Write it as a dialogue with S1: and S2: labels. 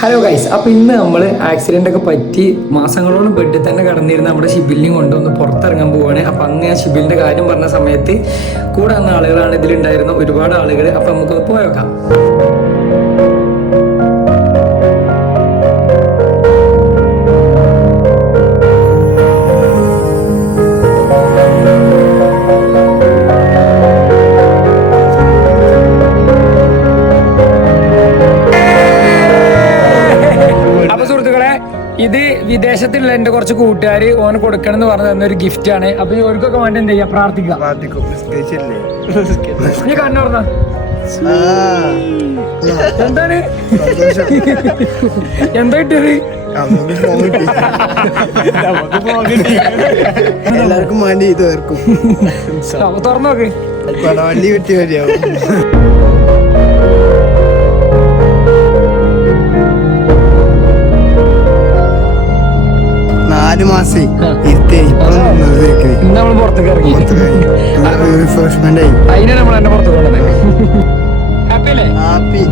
S1: Hello guys അപ്പൊ ഇന്ന് നമ്മൾ ആക്സിഡന്റ് ഒക്കെ പറ്റി മാസങ്ങളോളം ബെഡിൽ തന്നെ കടന്നിരുന്ന നമ്മുടെ ഷിബിലിനെ കൊണ്ടൊന്ന് പുറത്തിറങ്ങാൻ പോവാണ്. അപ്പൊ അന്ന് ഞാൻ ഷിബിലിന്റെ കാര്യം പറഞ്ഞ സമയത്ത് കൂടെ വന്ന ആളുകളാണ് ഇതിലുണ്ടായിരുന്ന ഒരുപാട് ആളുകൾ അപ്പൊ നമുക്കൊന്ന് പോയേക്കാം ഇത് വിദേശത്തുള്ള എന്റെ കുറച്ച് കൂട്ടുകാർ ഓന് കൊടുക്കണം എന്ന് പറഞ്ഞു തന്ന ഒരു ഗിഫ്റ്റ് ആണ്. അപ്പൊ ഈ ഓർക്കൊക്കെ വേണ്ടി എന്ത് ചെയ്യാ? പ്രാർത്ഥിക്കാം.
S2: പ്രാർത്ഥിക്കും. നിസ്കരിച്ചില്ലേ
S1: നീ കണ്ണോർന്ന എന്താണ്? എന്താ കിട്ടിയത്
S2: എല്ലാവർക്കും വേണ്ടി തീർക്കും.
S1: തുറന്നോക്ക്. തുറന്നു നോക്ക്
S2: വണ്ടി നാല് മാസേ. ഇരുത്തേ ഇപ്പൊ
S1: ഇന്ന് നമ്മൾ പുറത്തേക്ക് ഇറങ്ങി.
S2: റിഫ്രഷ്മെന്റ് ആയി.
S1: അതിനെ നമ്മൾ എന്നെ പുറത്തേക്ക് കൊണ്ടത് ഹാപ്പി അല്ലേ?
S2: ഹാപ്പി.